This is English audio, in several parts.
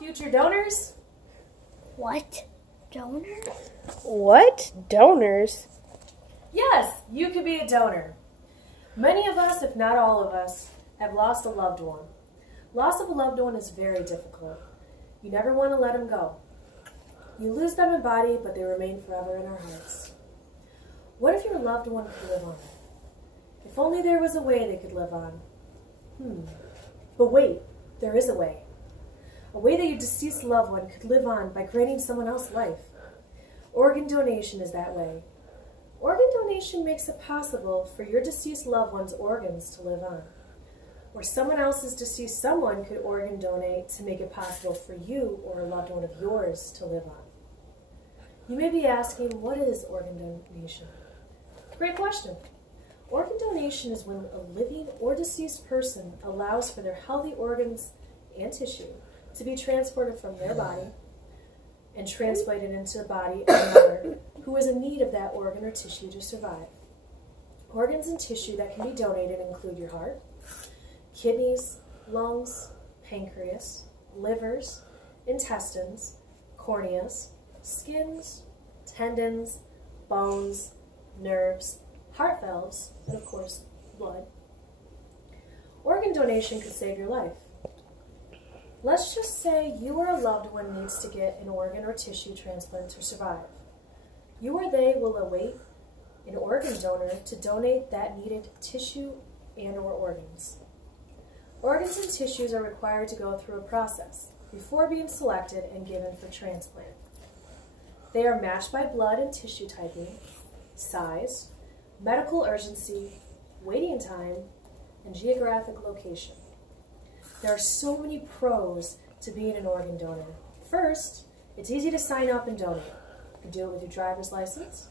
future donors. What? Donors? What? Donors? Yes, you could be a donor. Many of us, if not all of us, have lost a loved one. Loss of a loved one is very difficult. You never want to let them go. You lose them in body, but they remain forever in our hearts. What if your loved one could live on? If only there was a way they could live on. But wait, there is a way. A way that your deceased loved one could live on by granting someone else life. Organ donation is that way. Organ donation makes it possible for your deceased loved one's organs to live on. Or someone else's deceased someone could organ donate to make it possible for you or a loved one of yours to live on. You may be asking, what is organ donation? Great question. Organ donation is when a living or deceased person allows for their healthy organs and tissue to be transported from their body and transplanted into the body of another who is in need of that organ or tissue to survive. Organs and tissue that can be donated include your heart, kidneys, lungs, pancreas, livers, intestines, corneas, skins, tendons, bones, nerves, heart valves, and of course, blood. Organ donation could save your life. Let's just say you or a loved one needs to get an organ or tissue transplant to survive. You or they will await an organ donor to donate that needed tissue and or organs. Organs and tissues are required to go through a process before being selected and given for transplant. They are matched by blood and tissue typing, size, medical urgency, waiting time, and geographic location. There are so many pros to being an organ donor. First, it's easy to sign up and donate. You can do it with your driver's license.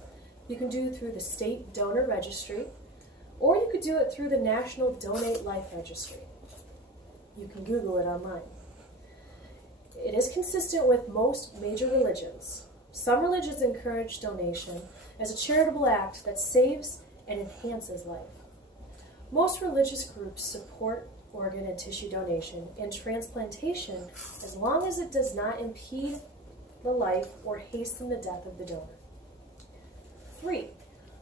You can do it through the state donor registry, or you could do it through the National Donate Life Registry. You can Google it online. It is consistent with most major religions. Some religions encourage donation as a charitable act that saves and enhances life. Most religious groups support organ and tissue donation and transplantation as long as it does not impede the life or hasten the death of the donor. 3.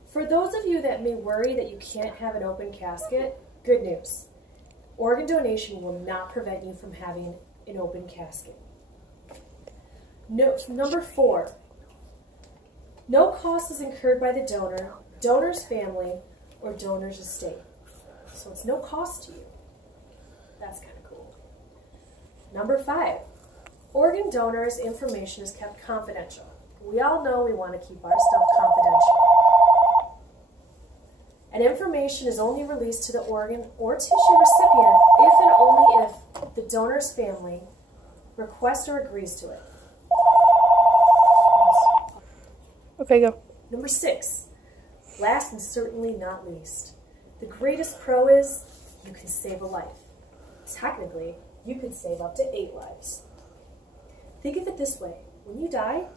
For those of you that may worry that you can't have an open casket, good news. Organ donation will not prevent you from having an open casket. Number 4. No cost is incurred by the donor, donor's family, or donor's estate. So it's no cost to you. That's kind of cool. Number 5. Organ donors' information is kept confidential. We all know we want to keep our stuff confidential. And information is only released to the organ or tissue recipient if and only if the donor's family requests or agrees to it. Okay, go. Number 6, last and certainly not least, the greatest pro is you can save a life. Technically, you could save up to 8 lives. Think of it this way. When you die,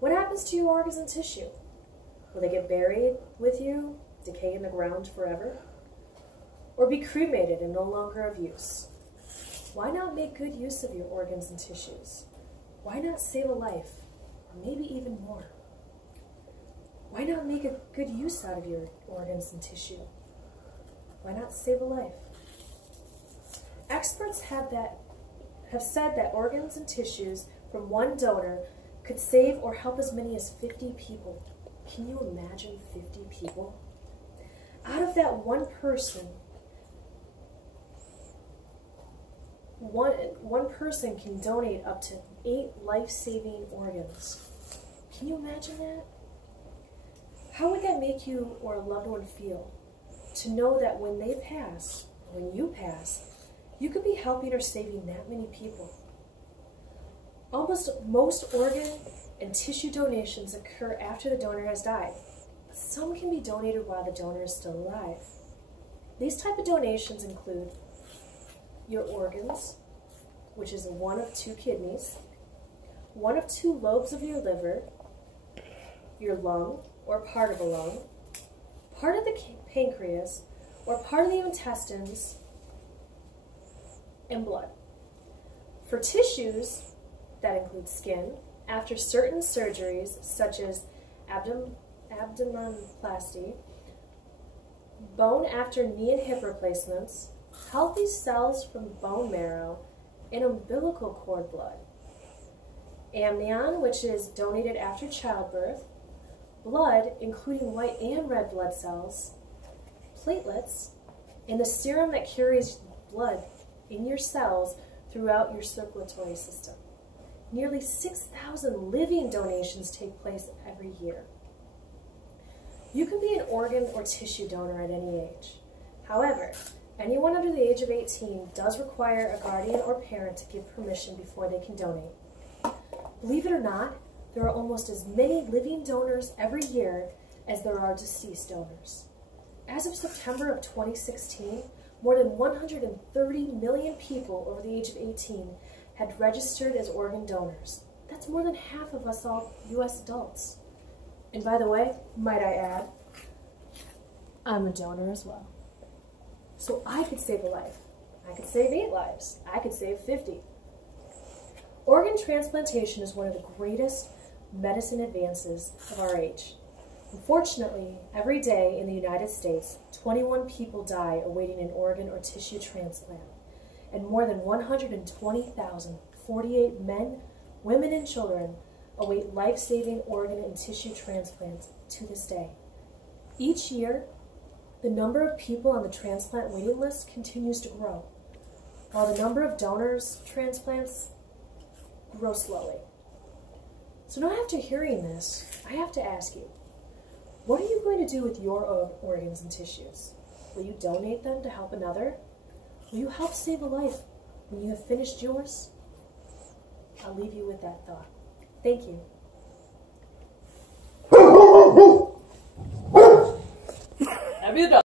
what happens to your organs and tissue? Will they get buried with you, decay in the ground forever? Or be cremated and no longer of use? Why not make good use of your organs and tissues? Why not save a life, or maybe even more? Why not make a good use out of your organs and tissue? Why not save a life? Experts have said that organs and tissues from one donor could save or help as many as 50 people. Can you imagine 50 people? Out of that one person, one person can donate up to 8 life-saving organs. Can you imagine that? How would that make you or a loved one feel to know that when they pass, when you pass, you could be helping or saving that many people? Almost most organ and tissue donations occur after the donor has died. Some can be donated while the donor is still alive. These type of donations include your organs, which is 1 of 2 kidneys, 1 of 2 lobes of your liver, your lung, or part of a lung, part of the pancreas, or part of the intestines, and blood. For tissues, that include skin, after certain surgeries such as abdominoplasty, bone after knee and hip replacements, healthy cells from bone marrow, and umbilical cord blood, amnion, which is donated after childbirth, blood, including white and red blood cells, platelets, and the serum that carries blood in your cells throughout your circulatory system. Nearly 6,000 living donations take place every year. You can be an organ or tissue donor at any age. However, anyone under the age of 18 does require a guardian or parent to give permission before they can donate. Believe it or not, there are almost as many living donors every year as there are deceased donors. As of September of 2016, more than 130 million people over the age of 18 had registered as organ donors. That's more than half of us all U.S. adults. And by the way, might I add, I'm a donor as well. So I could save a life. I could save 8 lives. I could save 50. Organ transplantation is one of the greatest medicine advances of our age. Unfortunately, every day in the United States, 21 people die awaiting an organ or tissue transplant, and more than 120,048 men, women, and children await life-saving organ and tissue transplants to this day. Each year, the number of people on the transplant waiting list continues to grow, while the number of donors transplants grow slowly. So now after hearing this, I have to ask you, what are you going to do with your organs and tissues? Will you donate them to help another? Will you help save a life when you have finished yours? I'll leave you with that thought. Thank you. Have you done?